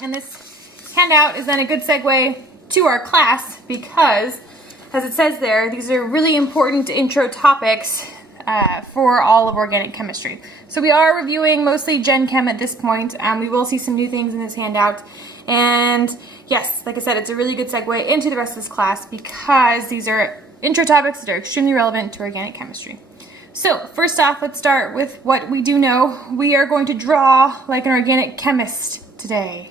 And this handout is then a good segue to our class because, as it says there, these are really important intro topics for all of organic chemistry. So we are reviewing mostly Gen Chem at this point. We will see some new things in this handout. And yes, like I said, it's a really good segue into the rest of this class because these are intro topics that are extremely relevant to organic chemistry. So first off, let's start with what we do know. We are going to draw like an organic chemist today.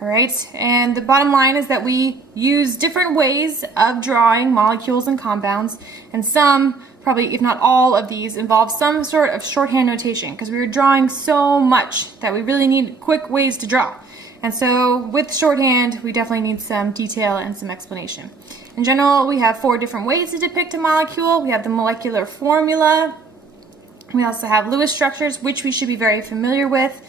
All right, and the bottom line is that we use different ways of drawing molecules and compounds, and some, probably if not all of these, involve some sort of shorthand notation because we are drawing so much that we really need quick ways to draw. And so with shorthand, we definitely need some detail and some explanation. In general, we have 4 different ways to depict a molecule. We have the molecular formula. We also have Lewis structures, which we should be very familiar with.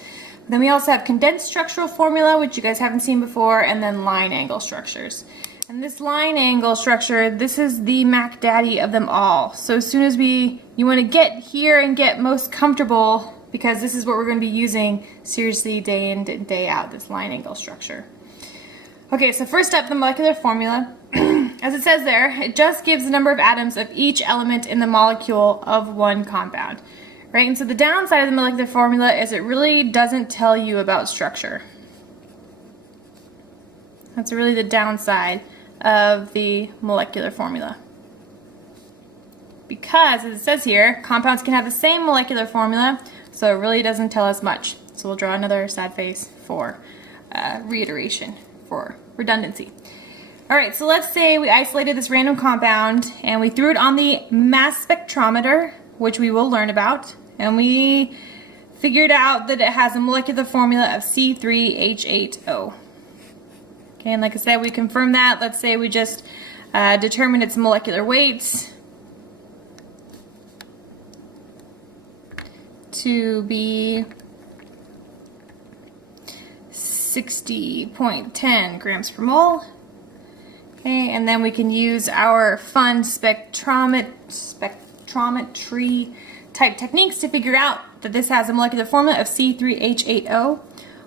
Then we also have condensed structural formula, which you guys haven't seen before, and then line angle structures. And this line angle structure, this is the Mac Daddy of them all. So as soon as you want to get here and get most comfortable, because this is what we're going to be using seriously day in and day out, this line angle structure. Okay, so first up, the molecular formula. As it says there, it just gives the number of atoms of each element in the molecule of one compound. Right, and so the downside of the molecular formula is it really doesn't tell you about structure. That's really the downside of the molecular formula. Because, as it says here, compounds can have the same molecular formula, so it really doesn't tell us much. So we'll draw another sad face for reiteration, for redundancy. Alright, so let's say we isolated this random compound and we threw it on the mass spectrometer, which we will learn about, and we figured out that it has a molecular formula of C3H8O. Okay, and like I said, we confirm that. Let's say we just determined its molecular weight to be 60.10 grams per mole. Okay, and then we can use our fun spectrometry type techniques to figure out that this has a molecular formula of C3H8O.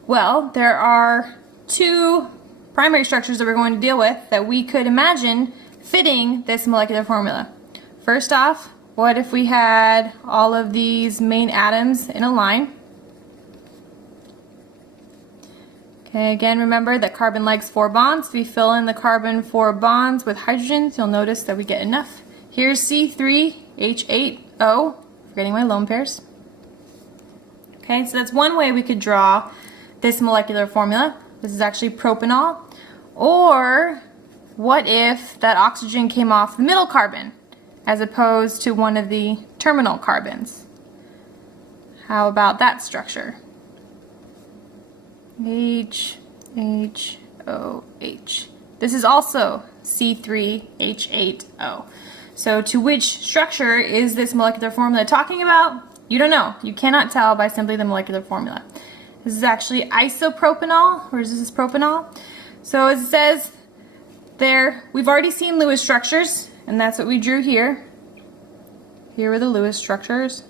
Well, there are 2 primary structures that we're going to deal with that we could imagine fitting this molecular formula. First off, what if we had all of these main atoms in a line? Okay, again, remember that carbon likes 4 bonds. If we fill in the carbon 4 bonds with hydrogens, you'll notice that we get enough. Here's C3H8O, forgetting my lone pairs. Okay, so that's one way we could draw this molecular formula. This is actually propanol. Or what if that oxygen came off the middle carbon as opposed to one of the terminal carbons? How about that structure? H, H, O, H. This is also C3H8O. So to which structure is this molecular formula talking about? You don't know. You cannot tell by simply the molecular formula. This is actually isopropanol, or is this propanol? So as it says there, we've already seen Lewis structures, and that's what we drew here. Here were the Lewis structures.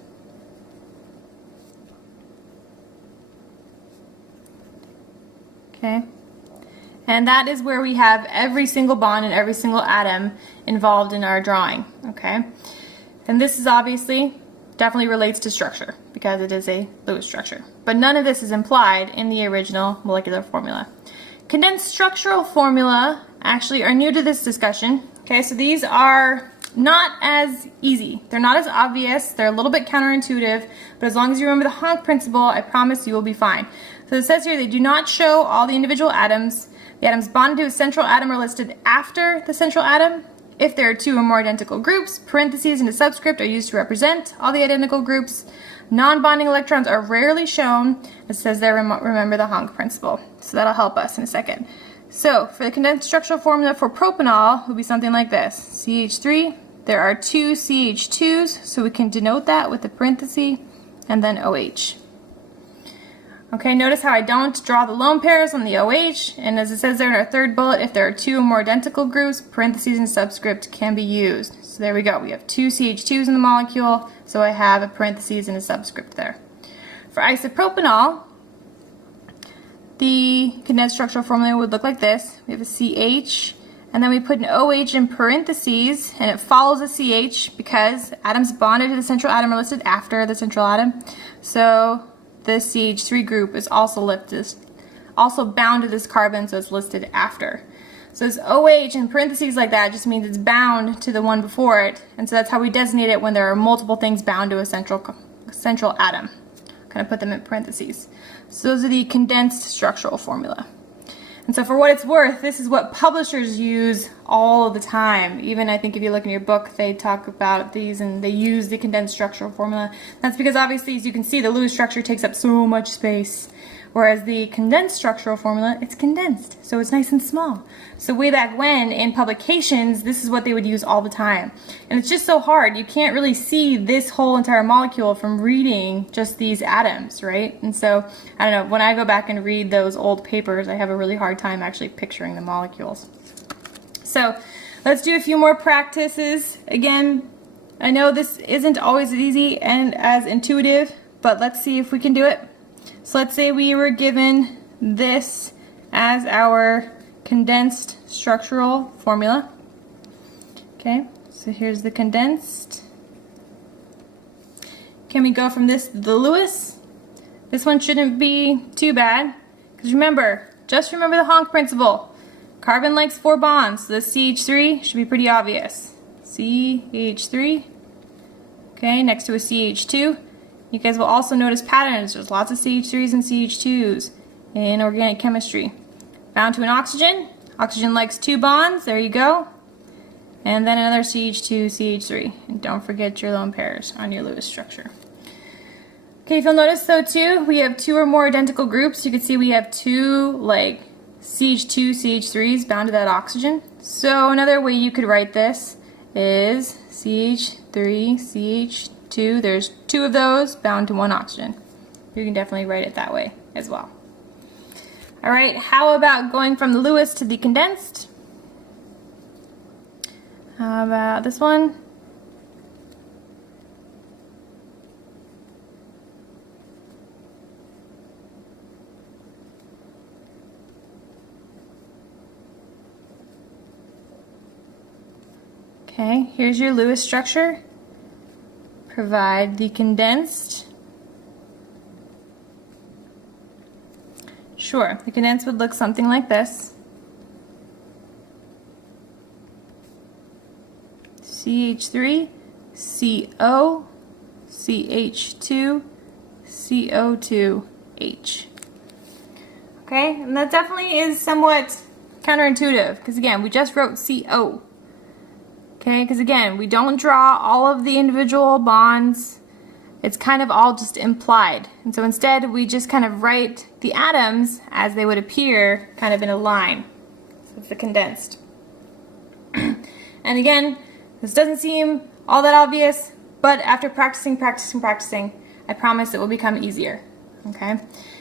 Okay, and that is where we have every single bond and every single atom involved in our drawing. Okay, and this is obviously definitely relates to structure because it is a Lewis structure, but none of this is implied in the original molecular formula. Condensed structural formula actually are new to this discussion. Okay, so these are not as easy. They're not as obvious. They're a little bit counterintuitive, but as long as you remember the Honk principle, I promise you will be fine. So it says here they do not show all the individual atoms. The atoms bonded to a central atom are listed after the central atom. If there are 2 or more identical groups, parentheses and a subscript are used to represent all the identical groups. Non-bonding electrons are rarely shown. It says there, remember the Honk principle. So that'll help us in a second. So for the condensed structural formula for propanol, it would be something like this. CH3, there are 2 CH2s, so we can denote that with a parenthesis, and then OH. Okay, notice how I don't draw the lone pairs on the OH, and as it says there in our third bullet, if there are 2 or more identical groups, parentheses and subscript can be used. So there we go, we have 2 CH2s in the molecule, so I have a parentheses and a subscript there. For isopropanol, the condensed structural formula would look like this. We have a CH, and then we put an OH in parentheses, and it follows a CH because atoms bonded to the central atom are listed after the central atom. So the CH3 group is also bound to this carbon, so it's listed after. So this OH in parentheses like that just means it's bound to the one before it, and so that's how we designate it when there are multiple things bound to a central atom. Kind of put them in parentheses. So those are the condensed structural formula. And so for what it's worth, this is what publishers use all of the time. Even I think if you look in your book, they talk about these and they use the condensed structural formula. That's because obviously, as you can see, the Lewis structure takes up so much space. Whereas the condensed structural formula, it's condensed, so it's nice and small. So way back when, in publications, this is what they would use all the time. And it's just so hard. You can't really see this whole entire molecule from reading just these atoms, right? And so, I don't know, when I go back and read those old papers, I have a really hard time actually picturing the molecules. So let's do a few more practices. Again, I know this isn't always as easy and as intuitive, but let's see if we can do it. So let's say we were given this as our condensed structural formula. Okay, so here's the condensed. Can we go from this to the Lewis? This one shouldn't be too bad, because remember, just remember the honk principle. Carbon likes 4 bonds, so the CH3 should be pretty obvious. CH3, okay, next to a CH2. You guys will also notice patterns. There's lots of CH3s and CH2s in organic chemistry. Bound to an oxygen. Oxygen likes 2 bonds. There you go. And then another CH2, CH3. And don't forget your lone pairs on your Lewis structure. Okay, if you'll notice though too, we have 2 or more identical groups. You can see we have 2 like CH2, CH3s bound to that oxygen. So another way you could write this is CH3, CH2. There's 2 of those bound to 1 oxygen. You can definitely write it that way as well. Alright, how about going from the Lewis to the condensed? How about this one? Okay, here's your Lewis structure. Provide the condensed. Sure, the condensed would look something like this. CH3, CO, CH2, CO2H. Okay, and that definitely is somewhat counterintuitive because again, we just wrote CO. Okay, because again, we don't draw all of the individual bonds. It's kind of all just implied. And so instead, we just kind of write the atoms as they would appear kind of in a line. So it's the condensed. And again, this doesn't seem all that obvious, but after practicing, I promise it will become easier. Okay?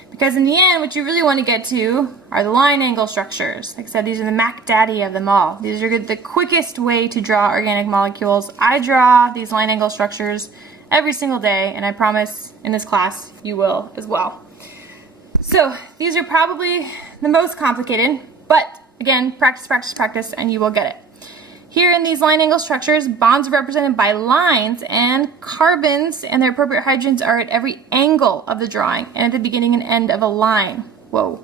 Because in the end, what you really want to get to are the line angle structures. Like I said, these are the Mac Daddy of them all. These are the quickest way to draw organic molecules. I draw these line angle structures every single day, and I promise in this class you will as well. So these are probably the most complicated, but again, practice, and you will get it. Here in these line angle structures, bonds are represented by lines, and carbons and their appropriate hydrogens are at every angle of the drawing and at the beginning and end of a line. Whoa.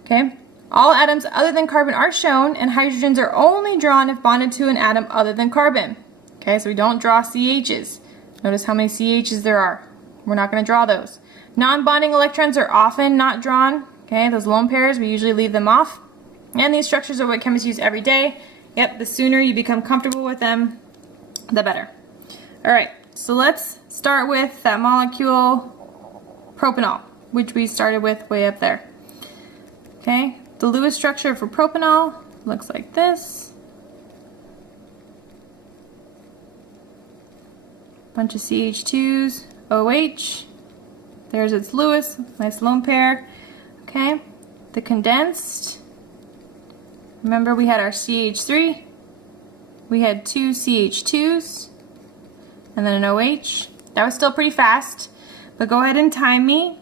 Okay. All atoms other than carbon are shown, and hydrogens are only drawn if bonded to an atom other than carbon. Okay, so we don't draw CHs. Notice how many CHs there are. We're not going to draw those. Non-bonding electrons are often not drawn. Okay, those lone pairs, we usually leave them off. And these structures are what chemists use every day. Yep, the sooner you become comfortable with them, the better. Alright, so let's start with that molecule propanol, which we started with way up there. Okay, the Lewis structure for propanol looks like this. Bunch of CH2s, OH. There's its Lewis, nice lone pair. Okay, the condensed. Remember we had our CH3, we had 2 CH2s, and then an OH. That was still pretty fast, but go ahead and time me.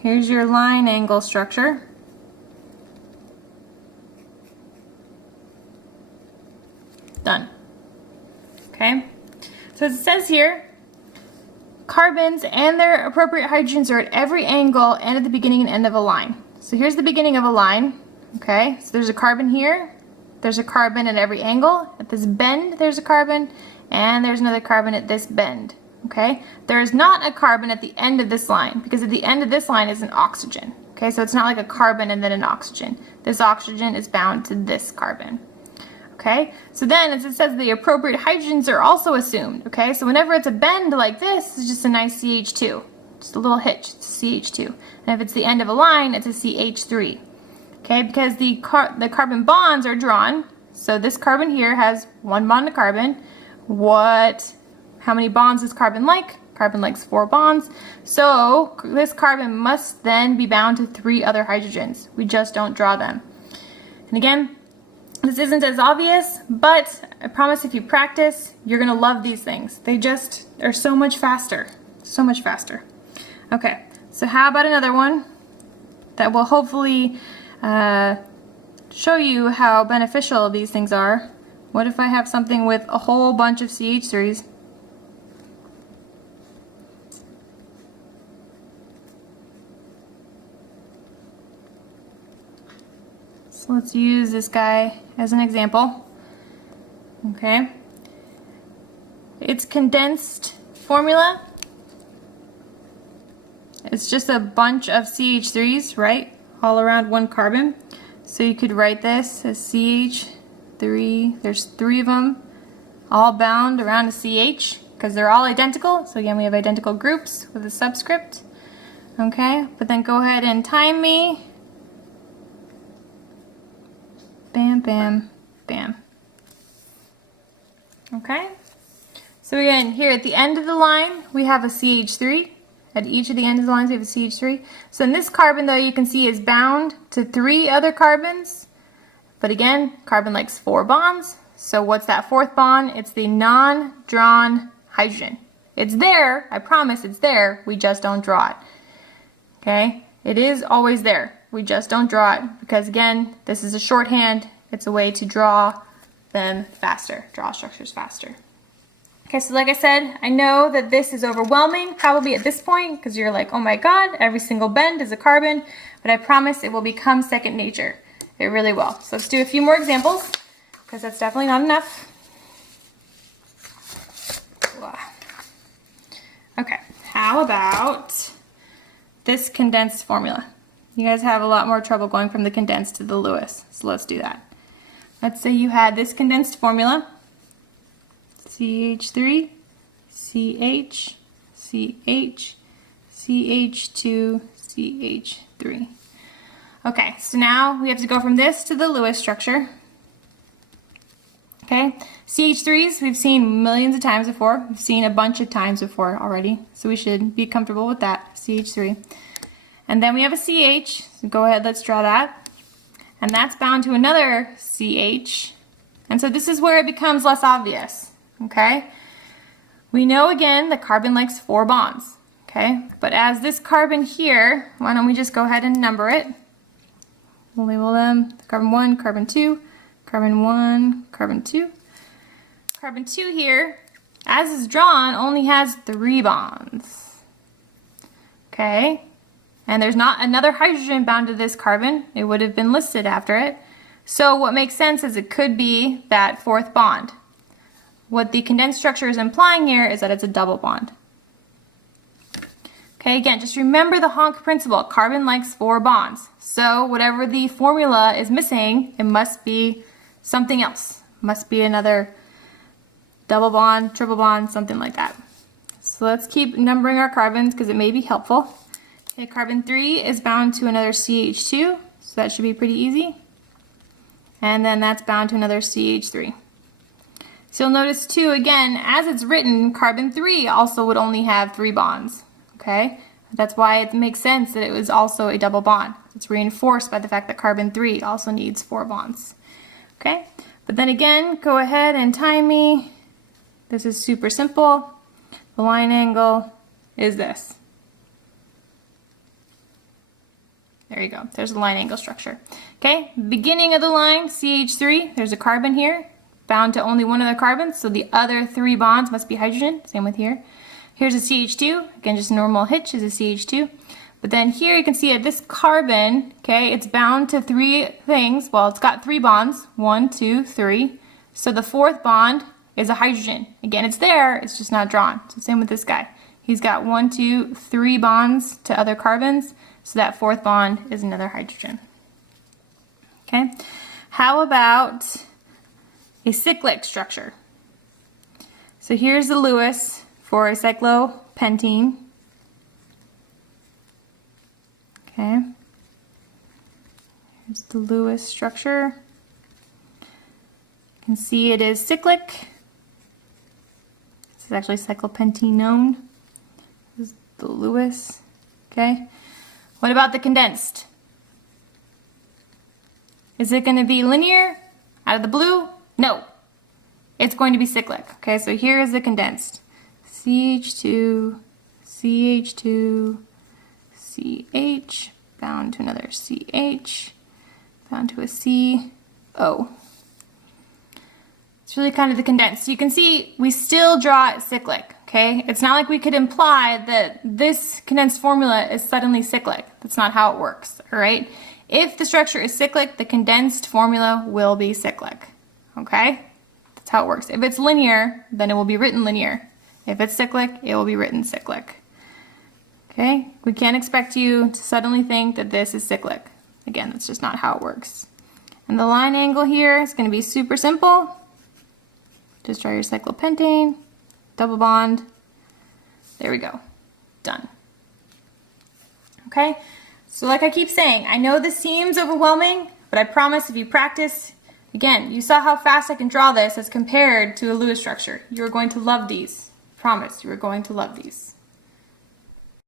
Here's your line angle structure. Okay, so it says here, carbons and their appropriate hydrogens are at every angle and at the beginning and end of a line. So here's the beginning of a line. Okay, so there's a carbon here, there's a carbon at every angle, at this bend there's a carbon, and there's another carbon at this bend. Okay, there is not a carbon at the end of this line, because at the end of this line is an oxygen. Okay, so it's not like a carbon and then an oxygen. This oxygen is bound to this carbon. Okay, so then as it says, the appropriate hydrogens are also assumed. Okay, so whenever it's a bend like this, it's just a nice CH2. Just a little hitch, it's a CH2. And if it's the end of a line, it's a CH3. Okay, because the carbon bonds are drawn. So this carbon here has one bond to carbon. How many bonds does carbon like? Carbon likes 4 bonds. So this carbon must then be bound to 3 other hydrogens. We just don't draw them. And again, this isn't as obvious, but I promise if you practice, you're gonna love these things. They just are so much faster. So much faster. Okay, so how about another one that will hopefully show you how beneficial these things are. What if I have something with a whole bunch of CH3s? So let's use this guy as an example. Okay. Its condensed formula, it's just a bunch of CH3s, right? All around one carbon. So you could write this as CH3. There's 3 of them, all bound around a CH, because they're all identical. So again, we have identical groups with a subscript. Okay, but then go ahead and time me. Bam, bam, bam. Okay, so again, here at the end of the line, we have a CH3. At each of the ends of the lines, we have a CH3. So in this carbon, though, you can see is bound to 3 other carbons. But again, carbon likes 4 bonds. So what's that 4th bond? It's the non-drawn hydrogen. It's there, I promise it's there, we just don't draw it. Okay, it is always there. We just don't draw it because, again, this is a shorthand. It's a way to draw them faster, draw structures faster. Okay, so like I said, I know that this is overwhelming probably at this point because you're like, oh my god, every single bend is a carbon, but I promise it will become second nature. It really will. So let's do a few more examples because that's definitely not enough. Okay, how about this condensed formula? You guys have a lot more trouble going from the condensed to the Lewis, so let's do that. Let's say you had this condensed formula, CH3, CH, CH, CH2, CH3. Okay, so now we have to go from this to the Lewis structure. Okay, CH3s we've seen millions of times before. We've seen a bunch of times before already, so we should be comfortable with that, CH3. And then we have a CH, so go ahead, let's draw that. And that's bound to another CH. And so this is where it becomes less obvious, okay? We know again that carbon likes 4 bonds, okay? But as this carbon here, why don't we just go ahead and number it? We'll label them carbon 1, carbon 2, carbon 1, carbon 2. Carbon 2 here, as is drawn, only has 3 bonds, okay? And there's not another hydrogen bound to this carbon. It would have been listed after it. So what makes sense is it could be that 4th bond. What the condensed structure is implying here is that it's a double bond. Okay, again, just remember the honk principle. Carbon likes 4 bonds. So whatever the formula is missing, it must be something else. Must be another double bond, triple bond, something like that. So let's keep numbering our carbons because it may be helpful. Okay, carbon 3 is bound to another CH2, so that should be pretty easy. And then that's bound to another CH3. So you'll notice too, again, as it's written, carbon 3 also would only have 3 bonds, okay? That's why it makes sense that it was also a double bond. It's reinforced by the fact that carbon 3 also needs 4 bonds, okay? But then again, go ahead and time me. This is super simple. The line angle is this. There you go. There's the line angle structure. Okay, beginning of the line, CH3, there's a carbon here. bound to only one of the carbons, so the other 3 bonds must be hydrogen. Same with here. Here's a CH2, again just a normal H is a CH2. But then here you can see that this carbon, okay, it's bound to 3 things. Well, it's got 3 bonds, 1, 2, 3. So the 4th bond is a hydrogen. Again, it's there, it's just not drawn. So same with this guy. He's got 1, 2, 3 bonds to other carbons, so that 4th bond is another hydrogen. Okay, how about a cyclic structure? So here's the Lewis for a cyclopentene. Okay, here's the Lewis structure. You can see it is cyclic. This is actually cyclopentenone. This is the Lewis. Okay, what about the condensed? Is it going to be linear out of the blue? No, it's going to be cyclic. Okay, so here is the condensed. CH2, CH2, CH, bound to another CH, bound to a CO. It's really kind of the condensed. So you can see we still draw it cyclic. Okay, it's not like we could imply that this condensed formula is suddenly cyclic. That's not how it works. All right. If the structure is cyclic, the condensed formula will be cyclic, okay? That's how it works. If it's linear, then it will be written linear. If it's cyclic, it will be written cyclic. Okay, we can't expect you to suddenly think that this is cyclic. Again, that's just not how it works. And the line angle here is going to be super simple. Just draw your cyclopentane, double bond. There we go, done. Okay. So like I keep saying, I know this seems overwhelming, but I promise if you practice, again, you saw how fast I can draw this as compared to a Lewis structure. You're going to love these. Promise, you are going to love these.